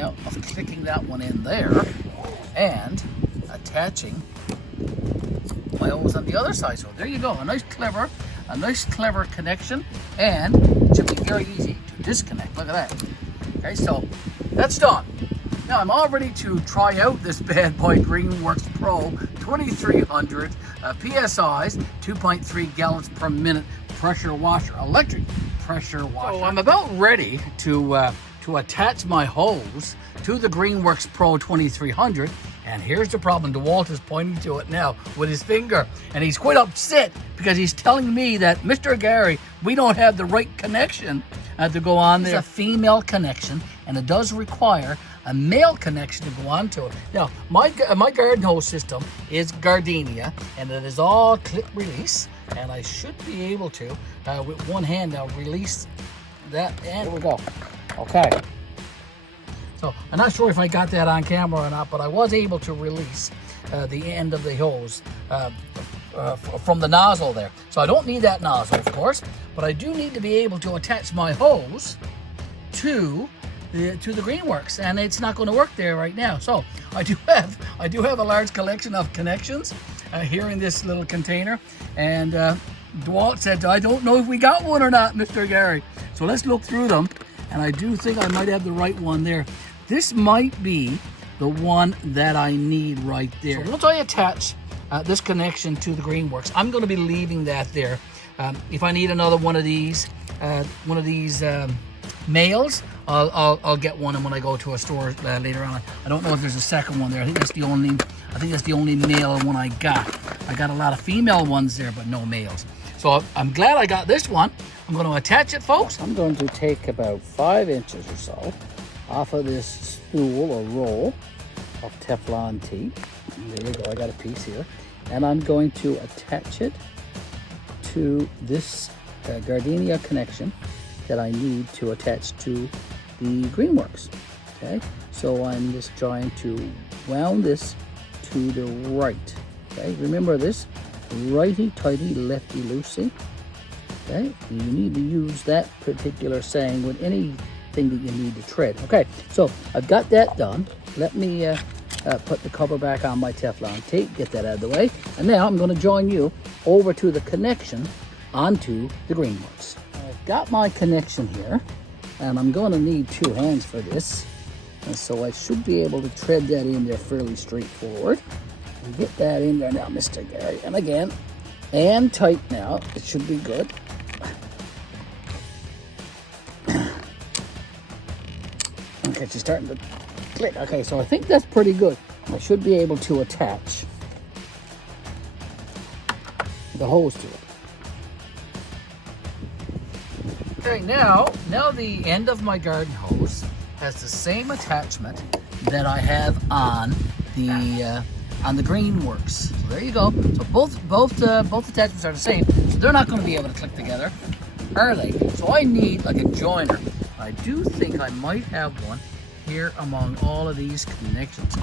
now of clicking that one in there and attaching my hose on the other side. So there you go, a nice clever connection, and it should be very easy to disconnect. Look at that. Okay, so that's done. Now I'm all ready to try out this bad boy Greenworks Pro 2300 PSI's 2.3 gallons per minute pressure washer, electric pressure washer. So I'm about ready to attach my hose to the Greenworks Pro 2300, and here's the problem. DeWalt is pointing to it now with his finger, and he's quite upset because he's telling me that, Mr. Garry, we don't have the right connection to go on there. It's a female connection, and it does require a male connection to go onto it. Now, my garden hose system is gardenia, and it is all click release, and I should be able to, with one hand now, release that, and here we go. Okay. So, I'm not sure if I got that on camera or not, but I was able to release the end of the hose from the nozzle there. So I don't need that nozzle, of course, but I do need to be able to attach my hose to the Greenworks, and it's not going to work there right now. So I do have a large collection of connections here in this little container, and DeWalt said, I don't know if we got one or not, Mr. Garry. So let's look through them, and I do think I might have the right one there. This might be the one that I need right there. So once I attach this connection to the Greenworks, I'm going to be leaving that there. If I need another one of these males, I'll get one, and when I go to a store later on. I don't know if there's a second one there. I think that's the only male one I got. I got a lot of female ones there, but no males. So I'm glad I got this one. I'm going to attach it, folks. I'm going to take about 5 inches or so off of this spool or roll of Teflon tape. There you go, I got a piece here. And I'm going to attach it to this gardenia connection that I need to attach to the Greenworks. Okay, so I'm just trying to wound this to the right. Okay, remember this, righty-tighty, lefty-loosey. Okay, you need to use that particular saying with anything that you need to tread. Okay, so I've got that done. Let me put the cover back on my Teflon tape, get that out of the way, and now I'm going to join you over to the connection onto the Greenworks. I've got my connection here, and I'm going to need 2 hands for this, and so I should be able to tread that in there fairly straightforward. And get that in there now, Mr. Garry, and again, and tight now. It should be good. Okay, she's starting to click. Okay, so I think that's pretty good. I should be able to attach the hose to it. Okay, now the end of my garden hose has the same attachment that I have on the Greenworks. So there you go. So both attachments are the same. So they're not going to be able to click together, are they? So I need like a joiner. I do think I might have one here among all of these connections.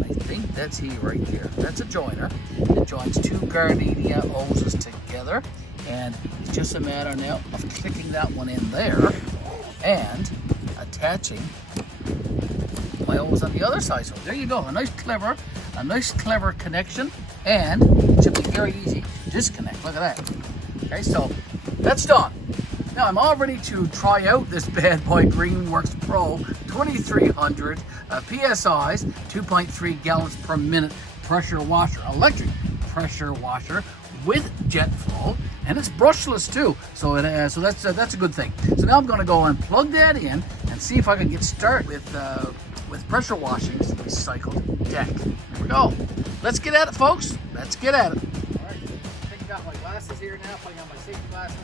I think that's he right there. That's a joiner that joins 2 gardenia hoses together, and it's just a matter now of clicking that one in there and attaching my hose on the other side. So there you go, a nice clever connection, and it should be very easy to disconnect. Look at that. Okay, so that's done. Now I'm all ready to try out this bad boy Greenworks Pro 2300 PSI's 2.3 gallons per minute pressure washer, electric pressure washer with jet flow, and it's brushless too. So that's a good thing. So now I'm going to go and plug that in and see if I can get started with pressure washing this ReCycled deck. Here we go. Let's get at it, folks. Let's get at it. All right, taking out my glasses here now, putting on my safety glasses.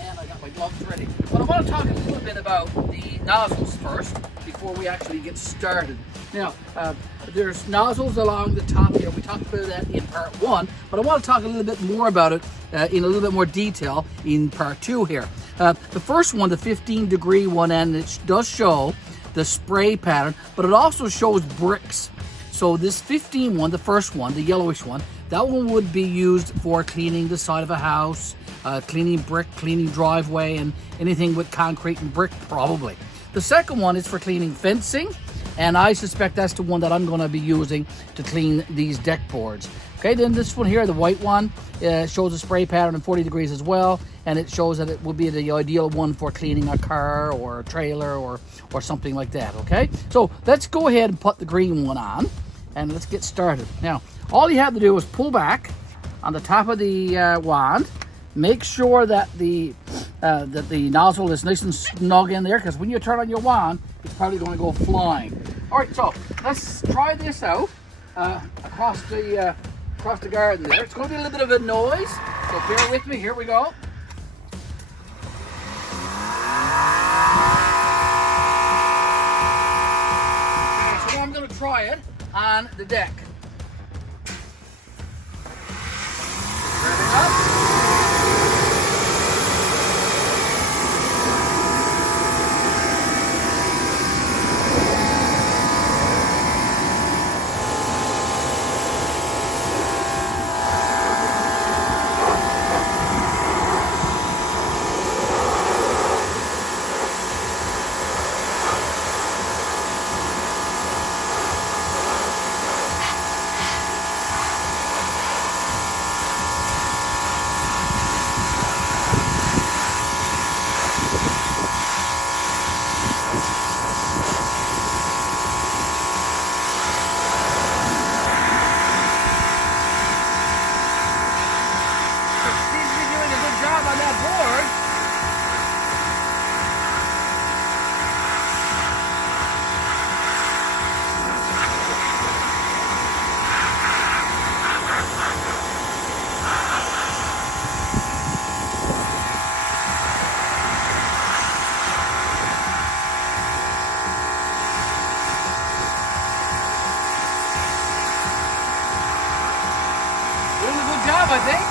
And I got my gloves ready. But I want to talk a little bit about the nozzles first before we actually get started. Now, there's nozzles along the top here. We talked about that in part 1, but I want to talk a little bit more about it in a little bit more detail in part 2 here. The first one, the 15-degree one, and it does show the spray pattern, but it also shows bricks. So this 15 one, the first one, the yellowish one, that one would be used for cleaning the side of a house, cleaning brick, cleaning driveway, and anything with concrete and brick probably. The second one is for cleaning fencing, and I suspect that's the one that I'm going to be using to clean these deck boards. Okay, then this one here, the white one, shows a spray pattern in 40 degrees as well, and it shows that it will be the ideal one for cleaning a car or a trailer or something like that, okay? So let's go ahead and put the green one on, and let's get started. Now, all you have to do is pull back on the top of the wand. Make sure that the nozzle is nice and snug in there, because when you turn on your wand, it's probably going to go flying. All right, so let's try this out across the garden there. It's going to be a little bit of a noise, so bear with me. Here we go. Okay, so now I'm going to try it on the deck. Rev it up. I think.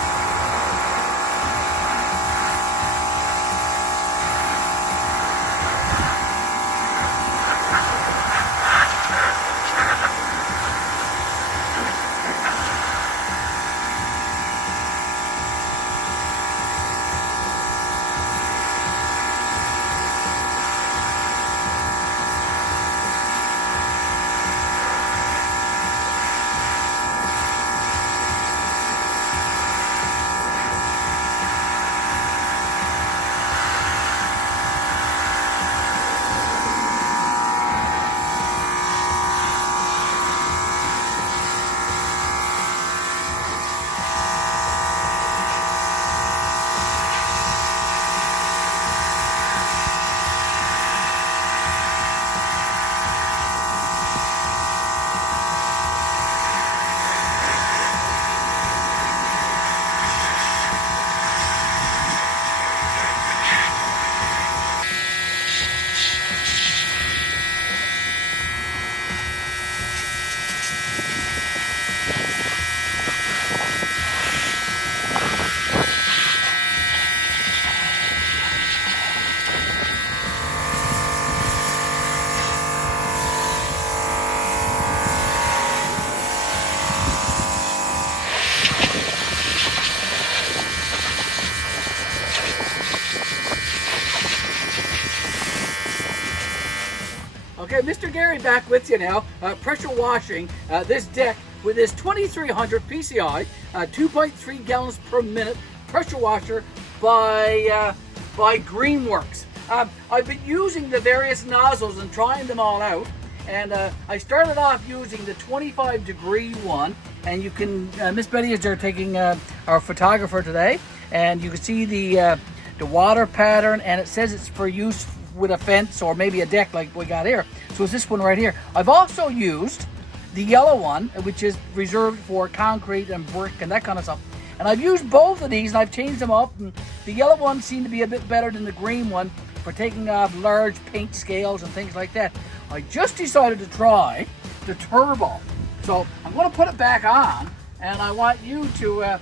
Okay, Mr. Garry back with you now, pressure washing this deck with this 2300 PCI, 2.3 gallons per minute pressure washer by Greenworks. I've been using the various nozzles and trying them all out, and I started off using the 25 degree one, and you can, Miss Betty is there taking our photographer today, and you can see the water pattern, and it says it's for use with a fence or maybe a deck like we got here. So it's this one right here. I've also used the yellow one, which is reserved for concrete and brick and that kind of stuff. And I've used both of these and I've changed them up. And the yellow one seemed to be a bit better than the green one for taking off large paint scales and things like that. I just decided to try the turbo. So I'm going to put it back on, and I want you to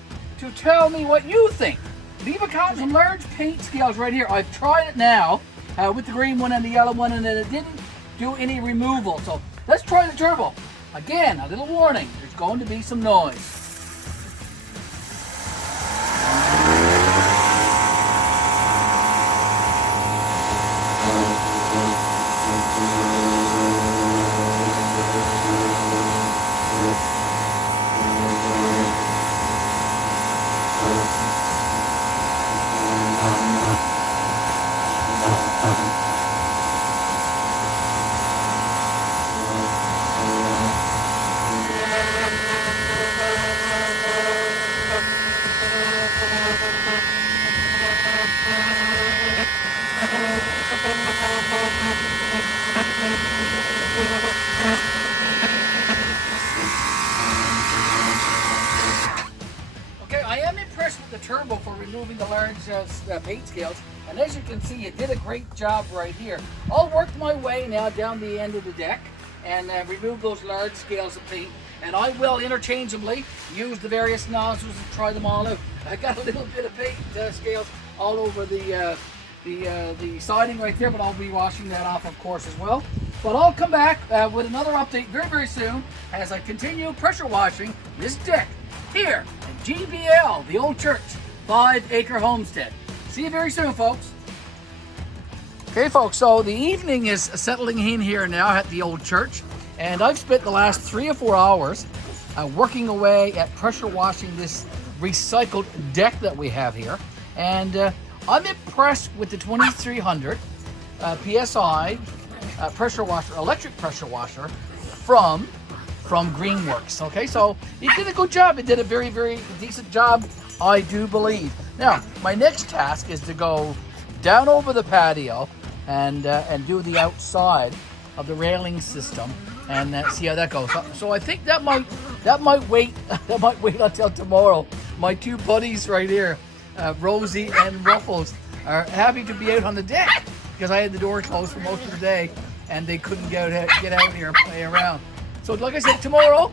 tell me what you think. Leave a comment. Some large paint scales right here. I've tried it now with the green one and the yellow one, and then it didn't do any removal. So let's try the turbo. Again, a little warning, there's going to be some noise. the turbo for removing the large paint scales. And as you can see, it did a great job right here. I'll work my way now down the end of the deck and remove those large scales of paint. And I will interchangeably use the various nozzles and try them all out. I got a little bit of paint scales all over the siding right there, but I'll be washing that off, of course, as well. But I'll come back with another update very, very soon as I continue pressure washing this deck here at GBL, the old church, 5 Acre Homestead. See you very soon, folks. Okay, folks, so the evening is settling in here now at the old church, and I've spent the last 3 or 4 hours working away at pressure washing this recycled deck that we have here. And I'm impressed with the 2300 PSI pressure washer, electric pressure washer from Greenworks. Okay, so it did a good job. It did a very, very decent job, I do believe. Now, my next task is to go down over the patio and do the outside of the railing system and see how that goes. So I think that might wait until tomorrow. My two buddies right here, Rosie and Ruffles, are happy to be out on the deck because I had the door closed for most of the day and they couldn't get out here and play around. So like I said, tomorrow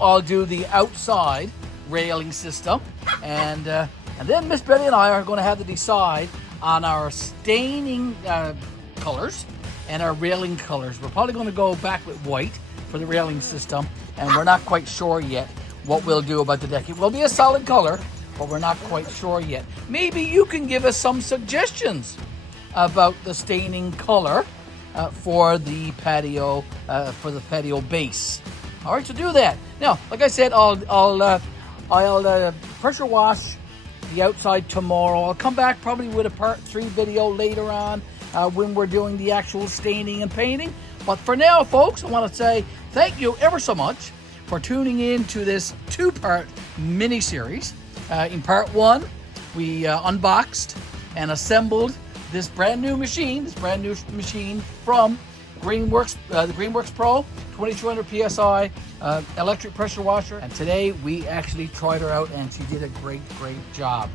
I'll do the outside railing system, and then Miss Betty and I are going to have to decide on our staining colors and our railing colors. We're probably going to go back with white for the railing system, and we're not quite sure yet what we'll do about the deck. It will be a solid color, but we're not quite sure yet. Maybe you can give us some suggestions about the staining color for the patio base. All right, so do that. Now, like I said, I'll pressure wash the outside tomorrow. I'll come back probably with a part 3 video later on when we're doing the actual staining and painting. But for now, folks, I want to say thank you ever so much for tuning in to this 2-part mini-series. In part 1, we unboxed and assembled this brand new machine from Greenworks, the Greenworks Pro 2200 PSI electric pressure washer. And today we actually tried her out and she did a great job.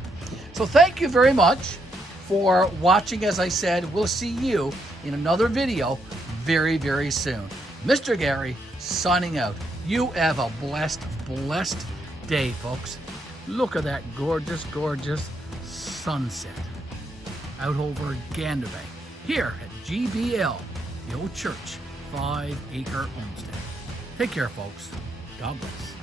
So thank you very much for watching. As I said, we'll see you in another video very, very soon. Mr. Garry signing out. You have a blessed day, folks. Look at that gorgeous sunset out over Gander Bay here at GBL, the old church, 5 Acre Homestead. Take care, folks. God bless.